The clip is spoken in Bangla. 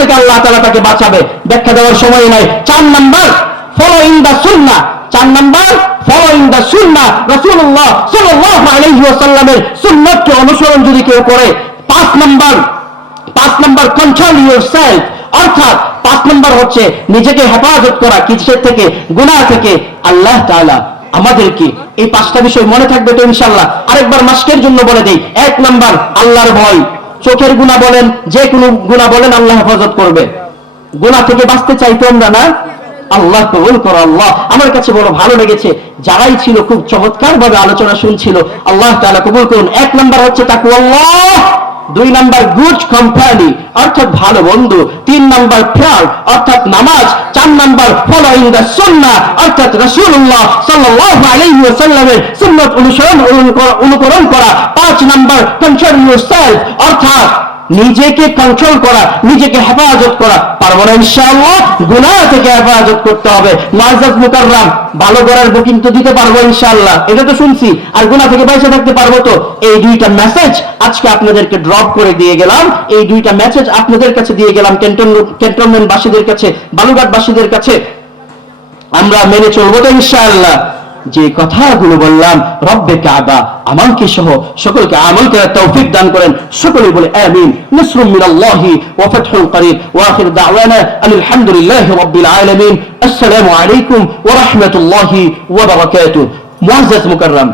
থেকে আল্লাহ তাআলা তাকে বাঁচাবে। ব্যাখ্যা দেওয়ার সময় নাই। 4 number following the Sunnah. 4 number following the সুন্নাহ, রাসূলুল্লাহ সাল্লাল্লাহু আলাইহি ওয়াসাল্লামের সুন্নাতকে অনুসরণ যদি কেউ করে। 5 নাম্বার কন্ট্রোল ইয়োরসেলফ, অর্থাৎ 5 নাম্বার হচ্ছে নিজেকে হেফাজত করা কিসের থেকে? গুনাহ থেকে। আল্লাহ তাআলা আমাদেরকে এই 5টা বিষয় মনে থাকবে তো ইনশাআল্লাহ? আরেকবার মাস্কের জন্য বলে দেই। 1 নাম্বার আল্লাহর ভয়। চোখের গুনাহ বলেন, যে কোনো গুনাহ বলেন, আল্লাহ হেফাজত করবে। গুনাহ থেকে বাঁচতে চাইতো আমরা না? আল্লাহ কবুল করো। আল্লাহ আমার কাছে বড় ভালো লেগেছে, যারাই ছিল খুব চমৎকার ভাবে আলোচনা শুনছিল। আল্লাহ তাআলা কবুল করুন। 1 নাম্বার হচ্ছে তাকওয়াল্লাহ। 2 নাম্বার গুড কোম্পানি, অর্থাৎ ভালো বন্ধু। 3 নাম্বার প্রেয়ার, অর্থাৎ নামাজ। 4 নাম্বার ফলোইং দ্য সুন্নাহ, অর্থাৎ রাসূলুল্লাহ সাল্লাল্লাহু আলাইহি ওয়াসাল্লামের সুন্নাত অনুকরণ করা। 5 নাম্বার কন্ট্রোল ইয়োরসেলফ, অর্থাৎ নিজেকে কন্ট্রোল করা, নিজেকে হেফাজত করা। পারবো না ইনশাআল্লাহ? গুনাহ থেকে হেফাজত করতে হবে। মুআজ্জাজ মুকাররম, ভালো করার বুকিং তো দিতে পারবো ইনশাআল্লাহ, এটা তো শুনছি। আর গুনাহ থেকে বেঁচে থাকতে পারবো তো? এই 2টা মেসেজ আজকে আপনাদেরকে ড্রপ করে দিয়ে গেলাম। এই 2টা মেসেজ আপনাদের কাছে দিয়ে গেলাম, ক্যান্টনমেন্ট বাসীদের কাছে, বালুঘাট বাসীদের কাছে। আমরা মেনে চলবো তো ইনশাআল্লাহ? যে কথাগুলো বললাম, রব্বে কাবা আমাকে সহ সকলকে আমল করার তৌফিক দান করেন। সকলে বলে আমিন। নাসরুম মিনাল্লাহি ওয়া ফাতহুন করিব ওয়া আখির দাওয়ানা আলহামদুলিল্লাহি রাব্বিল আলামিন। আসসালামু আলাইকুম ওয়া রাহমাতুল্লাহি ওয়া বারাকাতুহু। মুআজ্জাজ মুকাররম।